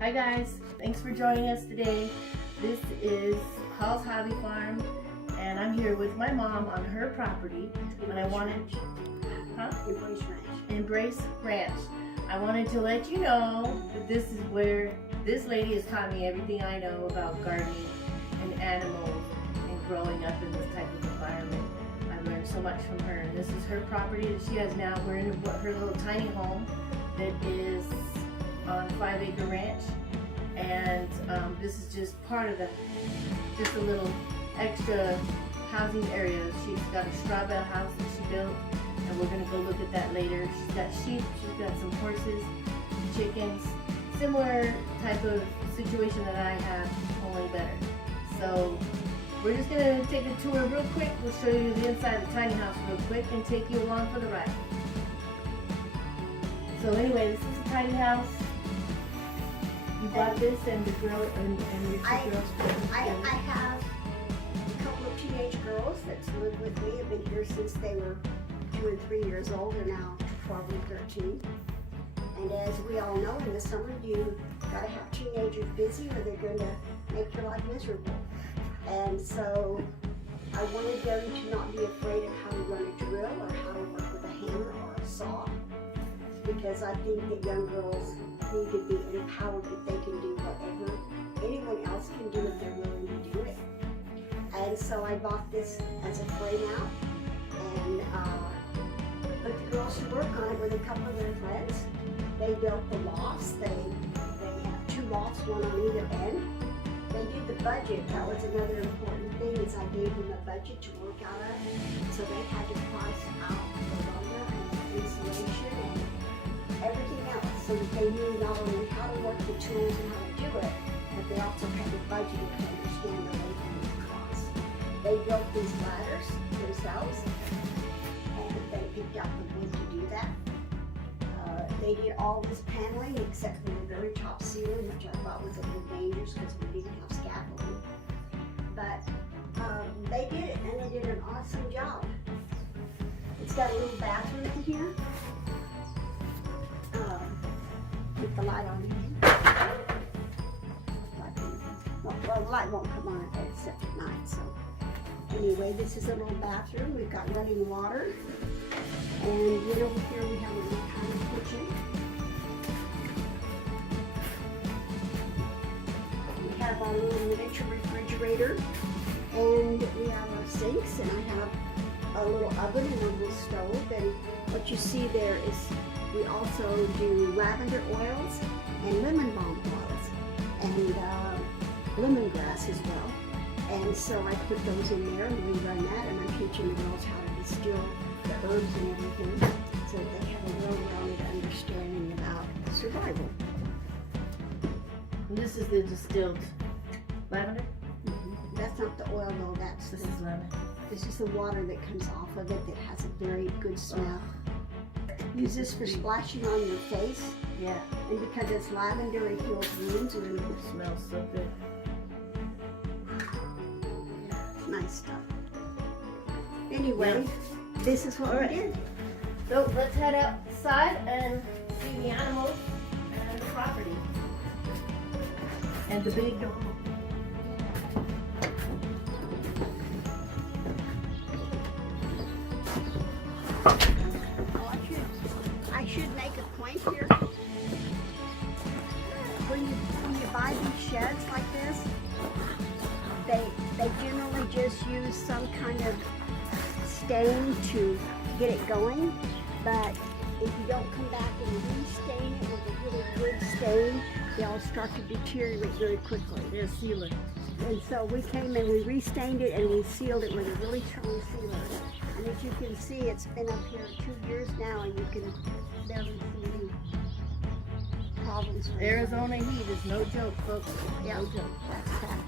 Hi guys, thanks for joining us today. This is Hall's Hobby Farm and I'm here with my mom on her property and I wanted Embrace Ranch. I wanted to let you know that this is where this lady has taught me everything I know about gardening and animals and growing up in this type of environment. I learned so much from her, and this is her property that she has now. We're in her little tiny home that is on 5-acre ranch, and this is just part of just a little extra housing area. She's got a straw bale house that she built, and we're gonna go look at that later. She's got sheep, she's got some horses, chickens, similar type of situation that I have, only better. So we're just gonna take a tour real quick. We'll show you the inside of the tiny house real quick and take you along for the ride. So anyway, this is a tiny house. You bought this and the girl and your two girls. I have a couple of teenage girls that's lived with me. Have been here since they were 2 and 3 years old. They're now 12 and 13. And as we all know, in the summer you gotta have teenagers busy or they're going to make your life miserable. And so I wanted them to not be afraid of how to run a drill or how to work with a hammer or a saw, because I think that young girls need to be empowered that they can do whatever anyone else can do if they're willing to do it. And so I bought this as a frame out, and but the girls who work on it with a couple of their friends, they built the lofts. They have 2 lofts, one on either end. They did the budget. That was another important thing, is I gave them a budget to work out of. So they had to price out the lumber and the insulation and everything else, so that they knew not only how to work the tools and how to do it, but they also had the budget to understand the labor and the cost. They built these ladders themselves, and they picked out the wood to do that. They did all this paneling except for the very top ceiling, which I thought was a little dangerous because we didn't have scaffolding. But they did it, and they did an awesome job. It's got a little bathroom in here. Keep the light on here. Well, the light won't come on except at night. So anyway, this is a little bathroom. We've got running water. And right over here we have a little tiny kitchen. We have our little miniature refrigerator, and we have our sinks, and I have a little oven and a little stove. And what you see there is we also do lavender oils and lemon balm oils and lemongrass as well. And so I put those in there, and we run that, and I'm teaching the girls how to distill the herbs and everything, so that they have a well-rounded understanding about survival. And this is the distilled lavender? Mm-hmm. That's not the oil though, This is lemon. This is the water that comes off of it that has a very good smell. Use this for splashing on your face. Yeah. And because it's lavender, it heals wounds. It smells so good. Yeah, it's nice stuff. Anyway. Yeah. This is what we did. So let's head outside and see the animals and the property. And the big dog. I should make a point here. When you buy these sheds like this, they generally just use some kind of stain to get it going, but if you don't come back and re-stain it with a really good stain, they'll start to deteriorate very quickly. They're sealer. And so we came and we re-stained it and we sealed it with a really strong sealer. And as you can see, it's been up here 2 years now, and you can barely see any problems. Arizona heat is no joke, folks. Yeah, no joke. That's fact.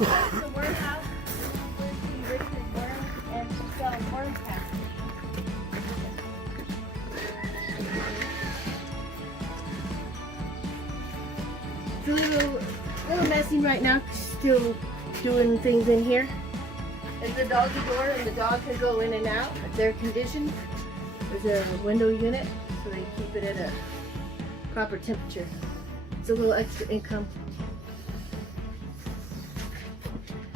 That's the warehouse where she raises worms and she sells worm patches. working right now, still doing things in here. There's the doggy door, and the dog can go in and out. It's air conditioned. There's a window unit, so they keep it at a proper temperature. It's a little extra income.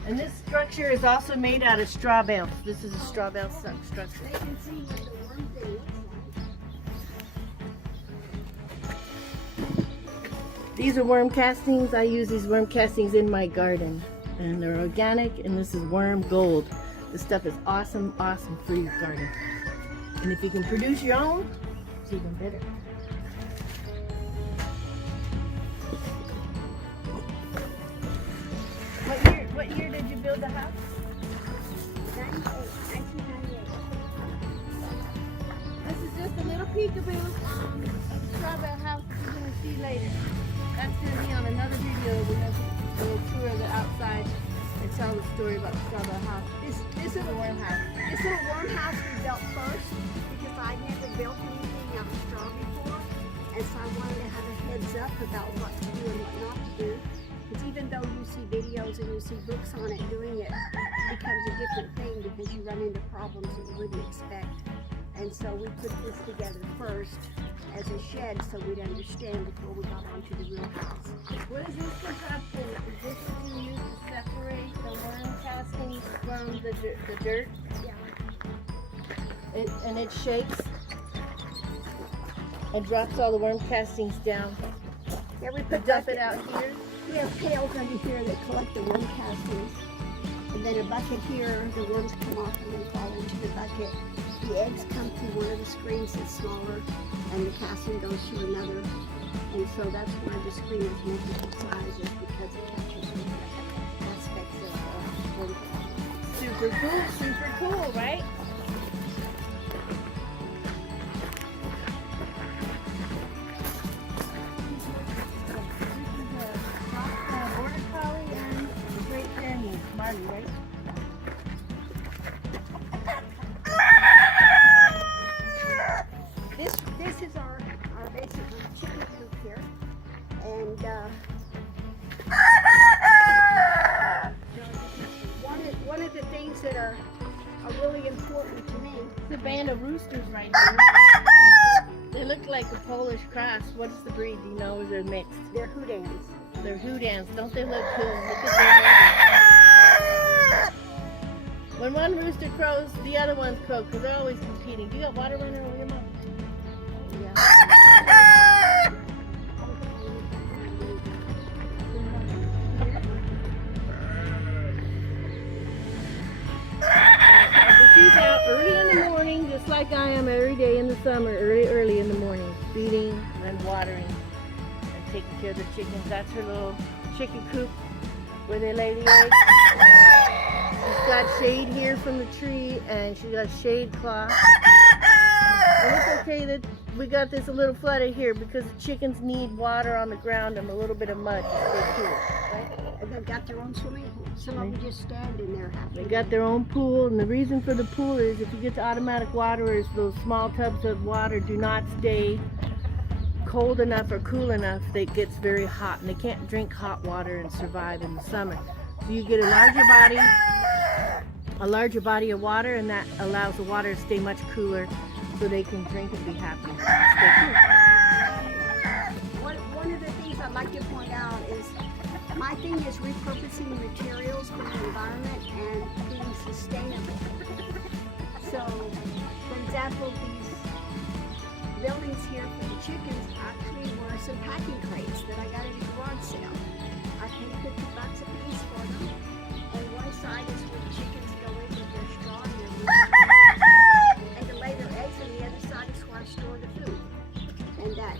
And this structure is also made out of straw bales. This is a straw bale structure. They can see what the worm thing looks like. These are worm castings. I use these worm castings in my garden. And they're organic, and this is worm gold. This stuff is awesome, awesome for your garden. And if you can produce your own, it's even better. What year did you build the house? 1998. This is just a little peekaboo of the straw bale house that you're going to see later. That's going to be on another video. We're going to do a little tour of the outside and tell the story about the straw bale house. This is a worm house. This little worm house we built first because I'd never built anything out of straw before, and so I wanted to have a heads up about what to do and what not to do. Because even though you see videos and you see books on it, doing it becomes a different thing because you run into problems that you wouldn't expect. And so we put this together first as a shed so we'd understand before we got onto the real house. What is this contraption? Is this what you use to separate the worm castings from the dirt? Yeah. And it shakes and drops all the worm castings down. Yeah, we Dump it out here. We have pails under here that collect the worm castings. And then a bucket here, the worms come off and then fall into the bucket. The eggs come through one of the screens that's smaller, and the casting goes to another. And so that's why the screen is multiple sizes, because it catches different aspects of worm castings. Super cool, right? Right? This is our basically chicken coop here, and one of the things that are really important to me. It's a band of roosters right here. They look like a Polish cross. What is the breed? Do you know? Or they're mixed? They're Houdans. They're Houdans. Don't they look cool? Look at their heads. When one rooster crows, the other ones crow because they're always competing. Do you got water running over your mouth? Yeah. She's out early in the morning, just like I am every day in the summer, early in the morning, feeding and watering and taking care of the chickens. That's her little chicken coop where they lay the eggs. She's got shade here from the tree, and she got shade cloth. And it's okay that we got this a little flooded here because the chickens need water on the ground and a little bit of mud to stay cool, right? And they've got their own swimming pool. Some of them just stand in there. They got their own pool, and the reason for the pool is if you get to automatic waterers, those small tubs of water do not stay cold enough or cool enough. It gets very hot, and they can't drink hot water and survive in the summer. So you get a larger body of water, and that allows the water to stay much cooler so they can drink and be happy. Stay cool. One of the things I'd like to point out is my thing is repurposing materials for the environment and being sustainable. So, for example, these buildings here for the chickens actually were some packing crates that I got at a garage sale. I paid $50 a piece for them, and one side is where the chickens go in with their straw and their meat, and to lay their eggs, and the other side is where I store the food. And that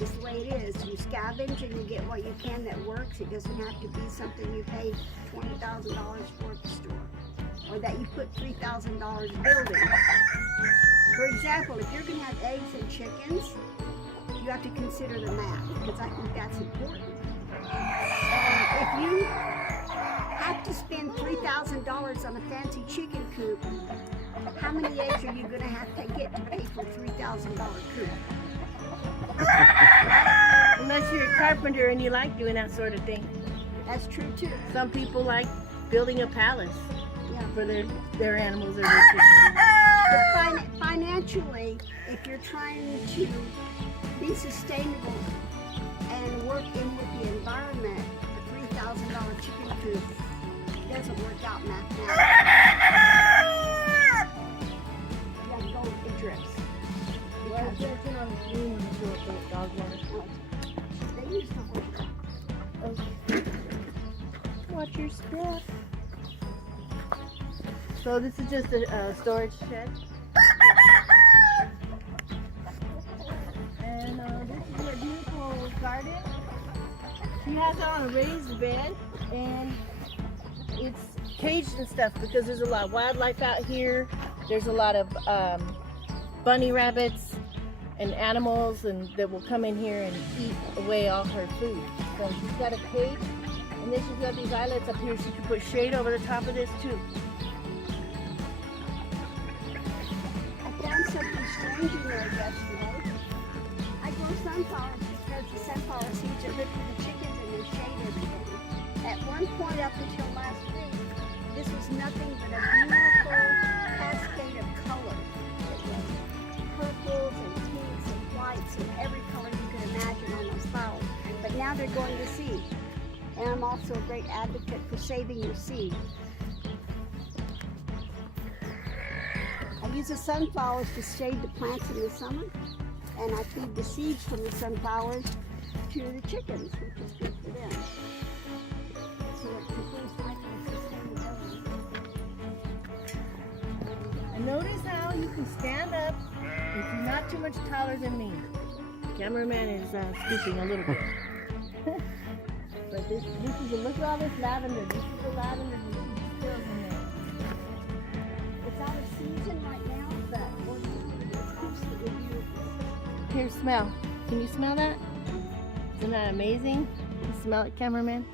is the way it is. You scavenge and you get what you can that works. It doesn't have to be something you pay $20,000 for at the store, or that you put $3,000 building. For example, if you're going to have eggs and chickens, you have to consider the math, because I think that's important. And if you have to spend $3,000 on a fancy chicken coop, how many eggs are you going to have to get to pay for a $3,000 coop? Unless you're a carpenter and you like doing that sort of thing. That's true too. Some people like building a palace Yeah. for their animals or their chickens. But financially, if you're trying to be sustainable and work in with the environment, a $3,000 chicken coop doesn't work out mathematically. You have to go in drips. Well, I can't turn on the screen when you do it for the dog water. They use the word. Watch your step. So this is just a storage shed. And this is a beautiful garden. She has it on a raised bed, and it's caged and stuff because there's a lot of wildlife out here. There's a lot of bunny rabbits and animals and that will come in here and eat away all her food. So she's got a cage, and then she's got these eyelets up here. She can put shade over the top of this too. I found something strange in there yesterday. I grow sunflowers because the sunflower seeds are good for the chickens and they shade everything. At one point up until last week, this was nothing but a beautiful cascade of color. It was purples and pinks and whites and every color you could imagine on those flowers. But now they're going to seed. And I'm also a great advocate for saving your seed. I use the sunflowers to shade the plants in the summer, and I feed the seeds from the sunflowers to the chickens, which is good for them. So it improves sustainability. And notice how you can stand up if you're not too much taller than me. Cameraman is scooping a little bit. But this is look at all this lavender. This is the lavender that you still in there. It's out of season right now, but organically it's absolutely beautiful. Here, smell. Can you smell that? Isn't that amazing? You smell it, cameraman?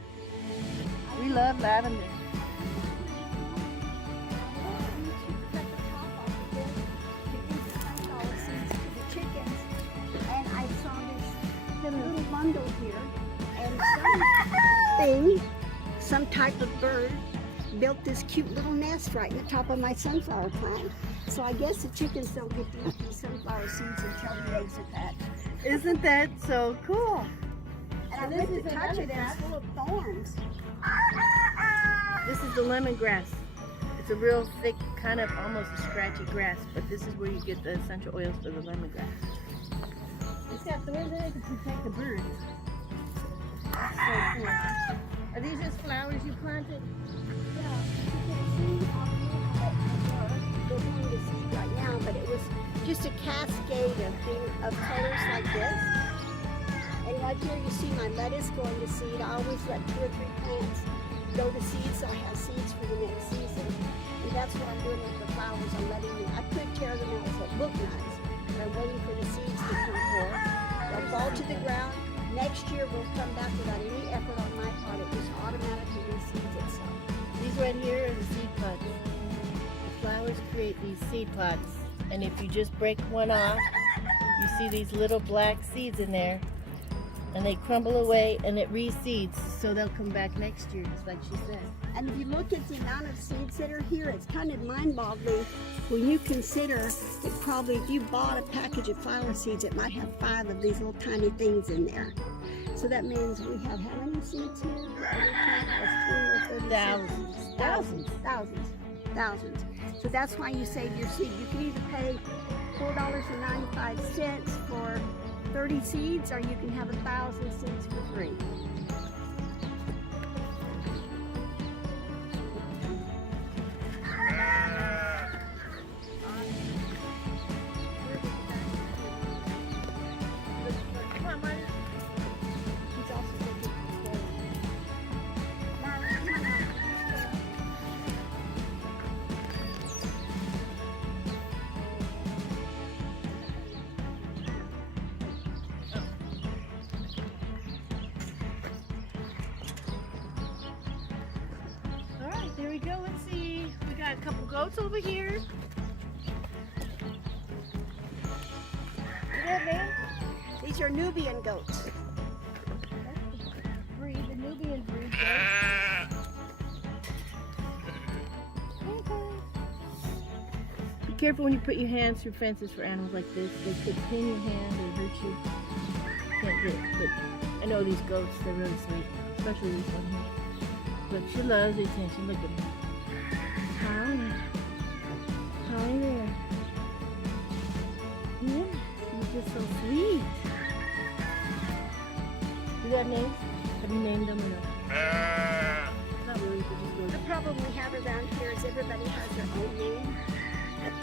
We love lavender. Little bundle here, and some type of bird built this cute little nest right in the top of my sunflower plant. So I guess the chickens don't get to eat these sunflower seeds until the eggs are hatched. Isn't that so cool? And I went to touch it and it's full of thorns. This is the lemongrass. It's a real thick, kind of almost a scratchy grass, but this is where you get the essential oils for the lemongrass. It's got thorns in it to protect the birds. That's so cool. Are these just flowers you planted? Yeah, you can see how beautiful they're doing the seed right now, but it was just a cascade of colors like this. And right here you see my lettuce going to seed. I always let 2 or 3 plants go to seed so I have seeds for the next season. And that's what I'm doing with the flowers. I'm letting them, I could tear them out so it look nice, but I'm waiting for the seeds to come forth. They'll fall to the ground. Next year will come back without any effort on my part. It just automatically reseeds itself. These right here are the seed pods. The flowers create these seed pods, and if you just break one off, you see these little black seeds in there, and they crumble away and it reseeds, so they'll come back next year, just like she said. And if you look at the amount of seeds that are here, it's kind of mind-boggling when you consider that probably if you bought a package of flower seeds, it might have 5 of these little tiny things in there. So that means we have how many seeds here? Every plant has 20 or 30 thousands. So that's why you save your seed. You can either pay $4.95 for 30 seeds, or you can have 1,000 seeds for free. There we go. Let's see. We got a couple goats over here. These are Nubian goats. Breed. Nubian breed goats. Be careful when you put your hands through fences for animals like this. They could pin your hand or hurt you. Can't get it, but I know these goats, they're really sweet, especially this one here. Look, she loves the attention. Look at her. Hi. Hi there. Yeah, she's just so sweet. You got names? Have you named them or no? Not really, but just go. The problem we have around here is everybody has their own name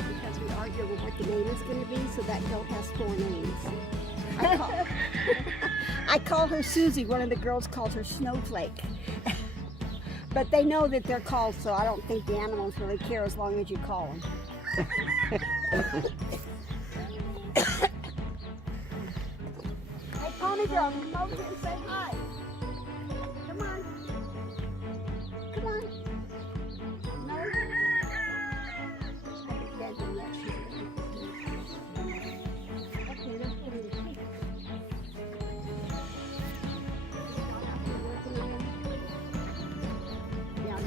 because we argue over what the name is going to be, so that goat has 4 names. I call her Susie. One of the girls calls her Snowflake. But they know that they're called, so I don't think the animals really care as long as you call them. Hey, Pony Girl, come over here and say hi. Come on. Come on. No? Okay, let's go to the sheep. Yeah,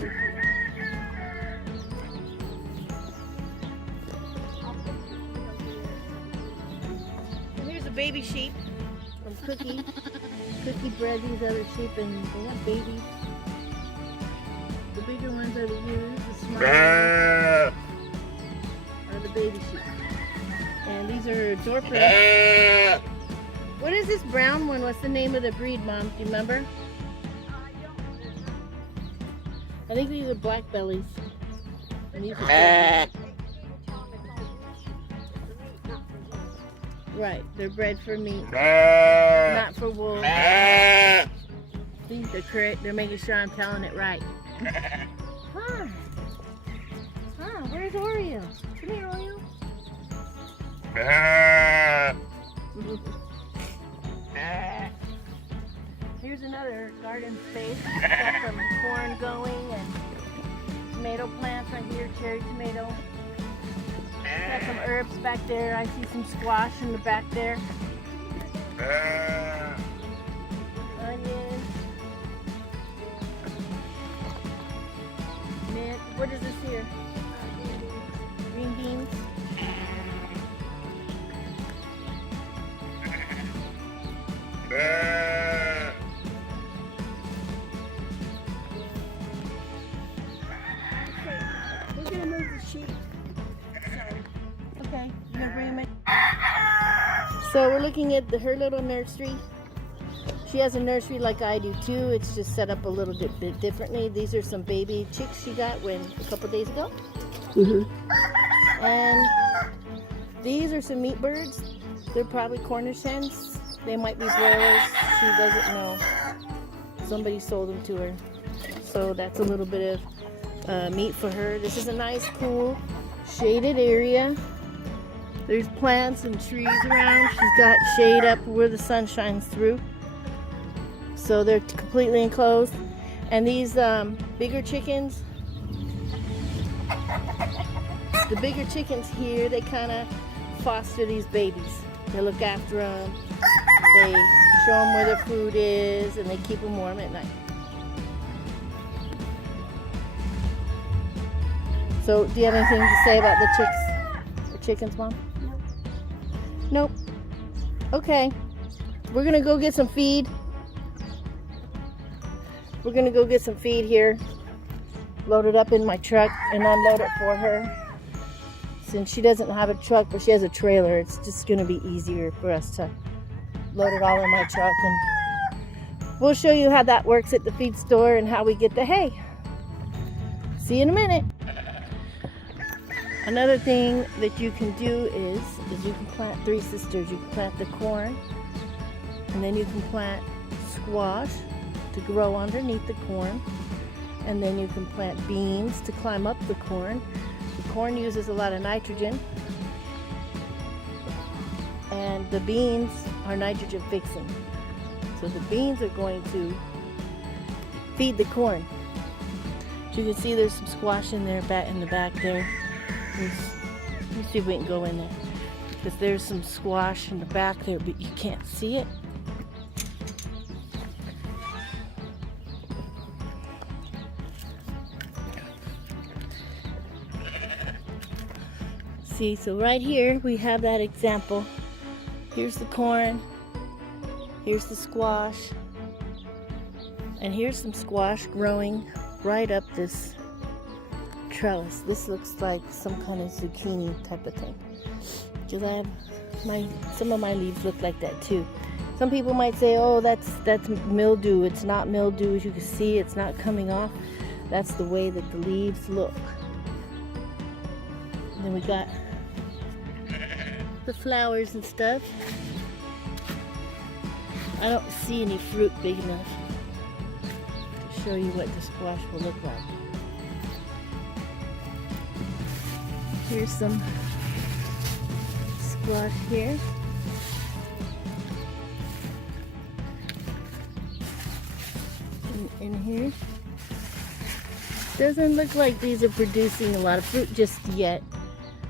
Here's a baby sheep from Cookie. Cookie bred these other sheep and they have babies. The bigger ones are the ewes, the smaller ones are the baby sheep. And these are Dorper. What is this brown one? What's the name of the breed, Mom? Do you remember? I think these are black bellies. And these are right, they're bred for meat, not for wool. See, they're correct. They're making sure I'm telling it right. Huh? Huh? Where's Oreo? Come here, Oreo. Here's another garden space. Got some corn going and tomato plants right here, cherry tomato. Got some herbs back there. I see some squash in the back there. Onions. Mint. What is this here? Green beans. We're going to move the sheep. Okay, you gonna bring them in? So we're looking at her little nursery. She has a nursery like I do too. It's just set up a little bit differently. These are some baby chicks she got a couple days ago. And these are some meat birds. They're probably Cornish hens. They might be broilers. She doesn't know. Somebody sold them to her. So that's a little bit of meat for her. This is a nice, cool, shaded area. There's plants and trees around. She's got shade up where the sun shines through. So they're completely enclosed. And these bigger chickens, the bigger chickens here, they kind of foster these babies. They look after them. They show them where their food is, and they keep them warm at night. So, do you have anything to say about the chickens, Mom? Nope. Okay. We're gonna go get some feed. We're gonna go get some feed here. Load it up in my truck and unload it for her. Since she doesn't have a truck, but she has a trailer, it's just gonna be easier for us to load it all in my truck. And we'll show you how that works at the feed store and how we get the hay. See you in a minute. Another thing that you can do is you can plant 3 sisters. You can plant the corn, and then you can plant squash to grow underneath the corn, and then you can plant beans to climb up the corn. The corn uses a lot of nitrogen, and the beans are nitrogen fixing. So the beans are going to feed the corn. So you can see there's some squash in there, in the back there. Let me see if we can go in there, because there's some squash in the back there, but you can't see it. See, so right here we have that example. Here's the corn, here's the squash, and here's some squash growing right up this trellis. This looks like some kind of zucchini type of thing. Because I have some of my leaves look like that too. Some people might say, oh, that's mildew. It's not mildew. As you can see, it's not coming off. That's the way that the leaves look. And then we got the flowers and stuff. I don't see any fruit big enough to show you what the squash will look like. Here's some squash here. In here. Doesn't look like these are producing a lot of fruit just yet.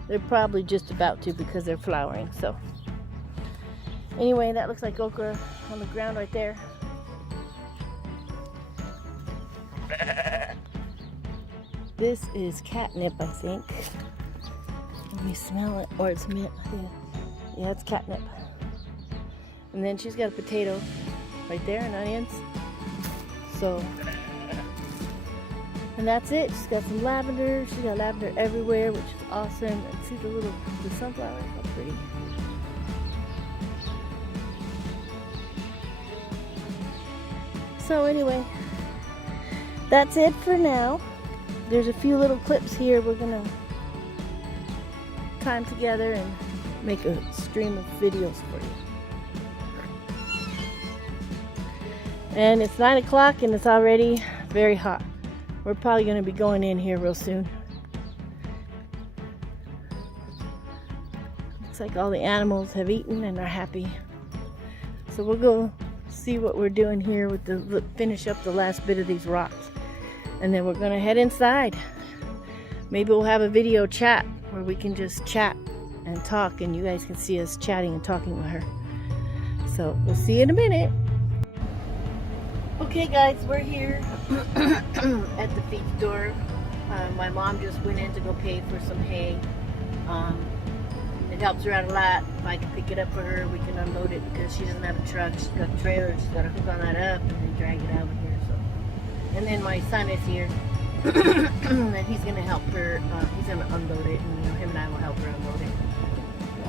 They're probably just about to because they're flowering. So anyway, that looks like okra on the ground right there. This is catnip, I think. Let me smell it. Or it's mint. Yeah, it's catnip. And then she's got a potato right there and onions. So, and that's it. She's got some lavender. She's got lavender everywhere, which is awesome. And see the sunflower, how pretty. So anyway, that's it for now. There's a few little clips here we're gonna time together and make a stream of videos for you. And it's 9 o'clock and it's already very hot. We're probably going to be going in here real soon. Looks like all the animals have eaten and are happy. So we'll go see what we're doing here with the finish up the last bit of these rocks. And then we're going to head inside. Maybe we'll have a video chat where we can just chat and talk and you guys can see us chatting and talking with her. So we'll see you in a minute. Okay guys, we're here at the feed store. My mom just went in to go pay for some hay. It helps her out a lot. If I can pick it up for her, we can unload it because she doesn't have a truck. She's got a trailer. She's got to hook on that up and then drag it out of here. So, and then my son is here and he's going to help her. He's going to unload it, and him and I will help her unload it.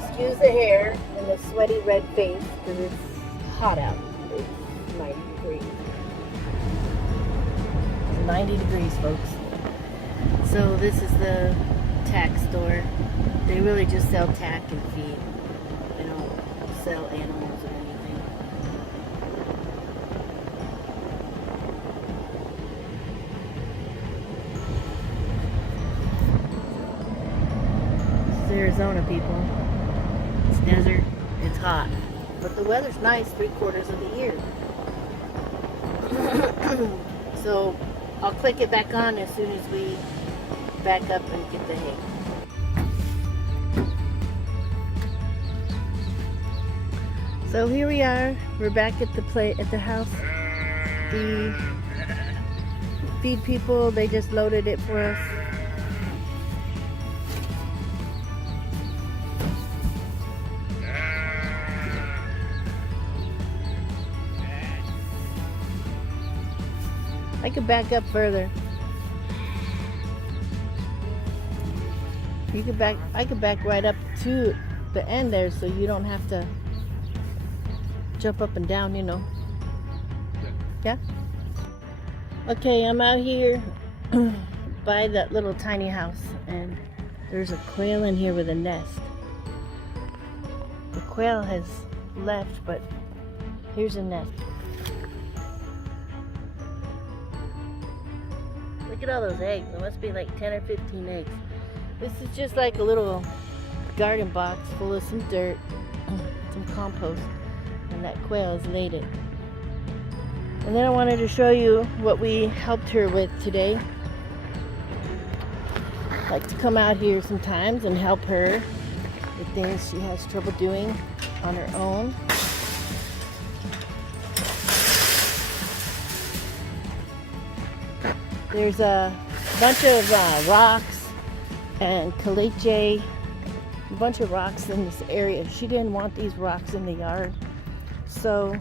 Excuse the hair and the sweaty red face because it's hot out. It's 90 degrees. 90 degrees, folks. So this is the tack store. They really just sell tack and feed. They don't sell animals or anything. This is Arizona, people. It's desert. It's hot. But the weather's nice 3/4 of the year. So I'll click it back on as soon as we back up and get the hay. So here we are. We're back at the house. The feed people, they just loaded it for us. I could back up further. I could back right up to the end there so you don't have to jump up and down, you know. Yeah? Okay, I'm out here by that little tiny house and there's a quail in here with a nest. The quail has left, but here's a nest. Look at all those eggs. There must be like 10 or 15 eggs. This is just like a little garden box full of some dirt, some compost, and that quail has laid it. And then I wanted to show you what we helped her with today. I like to come out here sometimes and help her with things she has trouble doing on her own. There's a bunch of rocks and caliche a bunch of rocks in this area. She didn't want these rocks in the yard. So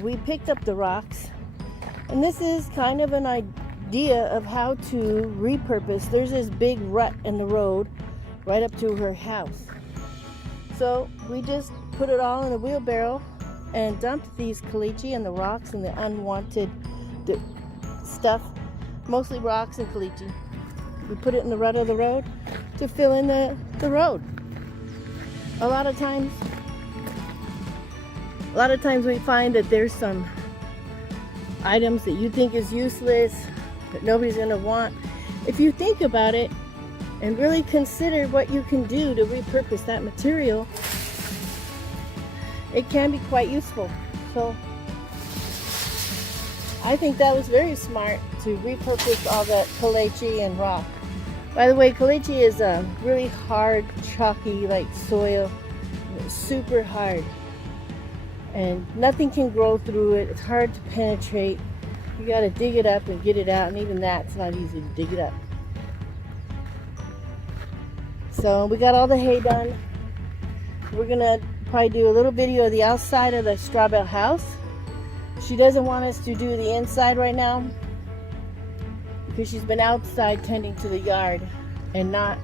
we picked up the rocks. And this is kind of an idea of how to repurpose. There's this big rut in the road right up to her house. So we just put it all in a wheelbarrow and dumped these caliche and the rocks and the unwanted stuff, mostly rocks and caliche. We put it in the rut of the road to fill in the road. A lot of times we find that there's some items that you think is useless that nobody's going to want. If you think about it and really consider what you can do to repurpose that material, it can be quite useful. So I think that was very smart to repurpose all that caliche and rock. By the way, caliche is a really hard, chalky like soil. It's super hard. And nothing can grow through it. It's hard to penetrate. You got to dig it up and get it out, and even that's not easy to dig it up. So we got all the hay done. We're gonna probably do a little video of the outside of the straw bale house. She doesn't want us to do the inside right now because she's been outside tending to the yard and not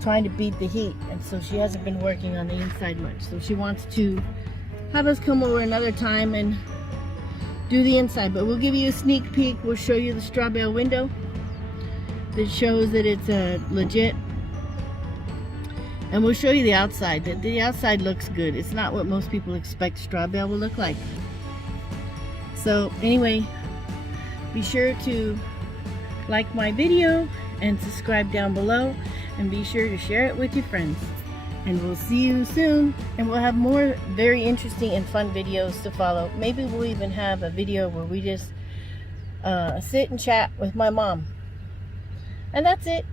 trying to beat the heat, and so she hasn't been working on the inside much. So she wants to have us come over another time and do the inside, but we'll give you a sneak peek. We'll show you the straw bale window that shows that it's legit, and we'll show you the outside. The outside looks good. It's not what most people expect straw bale will look like. So anyway, be sure to like my video and subscribe down below, and be sure to share it with your friends. And we'll see you soon, and we'll have more very interesting and fun videos to follow. Maybe we'll even have a video where we just sit and chat with my mom. And that's it.